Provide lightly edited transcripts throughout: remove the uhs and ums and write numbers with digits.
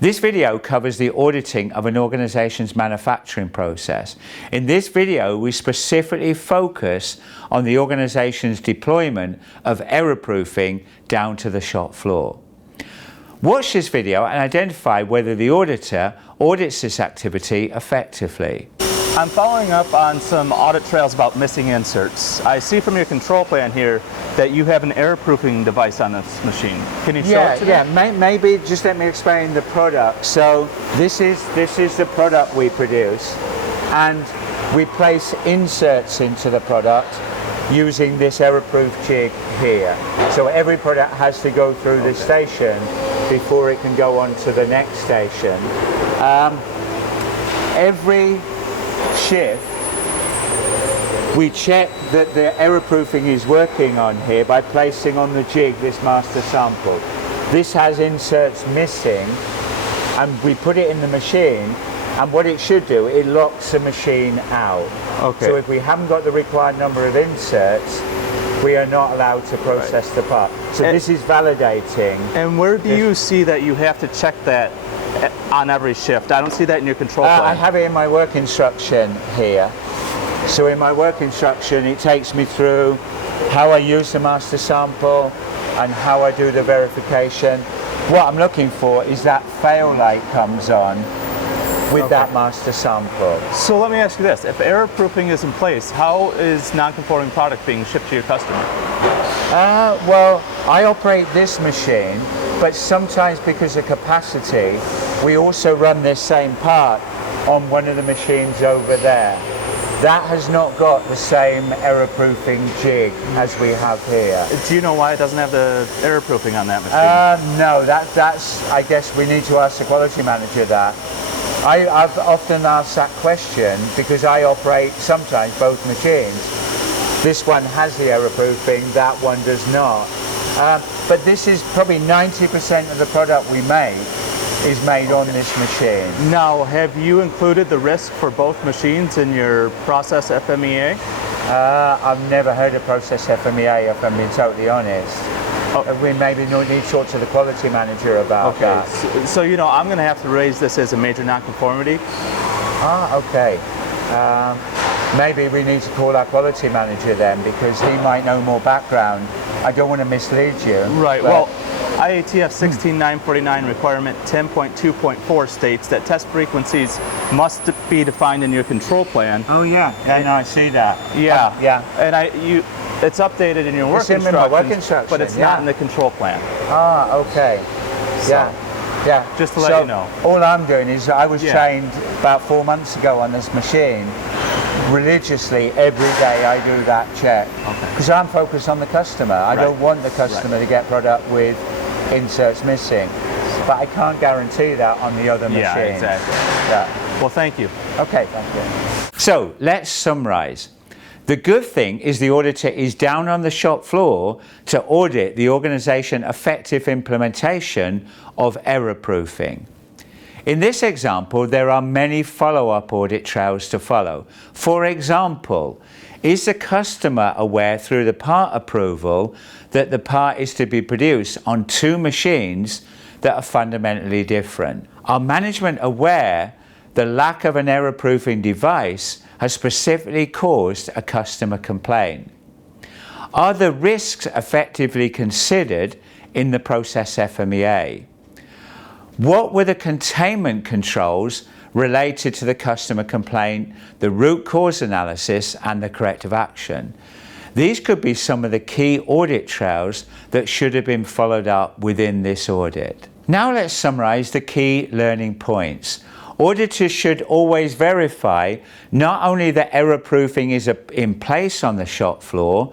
This video covers the auditing of an organization's manufacturing process. In this video, we specifically focus on the organization's deployment of error-proofing down to the shop floor. Watch this video and identify whether the auditor audits this activity effectively. I'm following up on some audit trails about missing inserts. I see from your control plan here that you have an error-proofing device on this machine. Can you show it to me? Yeah, maybe just let me explain the product. So this is the product we produce, and we place inserts into the product using this error-proof jig here. So every product has to go through this station before it can go on to the next station. Every shift, we check that the error proofing is working on here by placing on the jig this master sample. This has inserts missing, and we put it in the machine, and what it should do, it locks the machine out. Okay. So if we haven't got the required number of inserts, we are not allowed to process the part. So this is validating. And where do you see that you have to check that on every shift? I don't see that in your control plan. I have it in my work instruction here. So in my work instruction, it takes me through how I use the master sample and how I do the verification. What I'm looking for is that fail light comes on with that master sample. So let me ask you this, if error proofing is in place, how is non-conforming product being shipped to your customer? Well, I operate this machine, but sometimes because of capacity, we also run this same part on one of the machines over there. That has not got the same error-proofing jig as we have here. Do you know why it doesn't have the error-proofing on that machine? No, that's, I guess we need to ask the quality manager that. I've often asked that question because I operate sometimes both machines. This one has the error-proofing, that one does not. But this is probably 90% of the product we make is made on this machine. Now, have you included the risk for both machines in your process FMEA? I've never heard of process FMEA, if I'm being totally honest. We maybe need to talk to the quality manager about that. So you know, I'm going to have to raise this as a major nonconformity. Okay. Maybe we need to call our quality manager then, because he might know more background. I don't want to mislead you. Right. Well, IATF 16949 requirement 10.2.4 states that test frequencies must be defined in your control plan. Oh yeah. Yeah, no, I see that. Yeah. Yeah. And it's updated in your work instructions, but it's not in the control plan. Okay. So, yeah. Just to let you know. All I'm doing is I was trained about 4 months ago on this machine. Religiously, every day I do that check. Because I'm focused on the customer. I don't want the customer to get product with inserts missing. But I can't guarantee that on the other machine. Yeah, exactly. Yeah. Well, thank you. Okay, thank you. So let's summarize. The good thing is the auditor is down on the shop floor to audit the organization's effective implementation of error proofing. In this example, there are many follow-up audit trails to follow. For example, is the customer aware through the part approval that the part is to be produced on two machines that are fundamentally different? Are management aware the lack of an error-proofing device has specifically caused a customer complaint? Are the risks effectively considered in the process FMEA? What were the containment controls related to the customer complaint, the root cause analysis, and the corrective action? These could be some of the key audit trails that should have been followed up within this audit. Now let's summarize the key learning points. Auditors should always verify not only that error proofing is in place on the shop floor,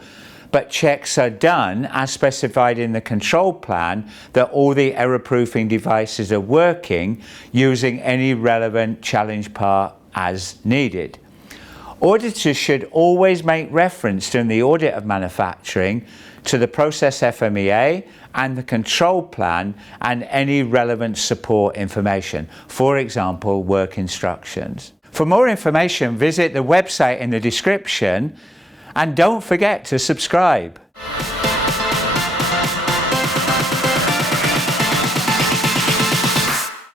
but checks are done as specified in the control plan that all the error proofing devices are working using any relevant challenge part as needed. Auditors should always make reference during the audit of manufacturing to the process FMEA and the control plan and any relevant support information, for example, work instructions. For more information, visit the website in the description, and don't forget to subscribe.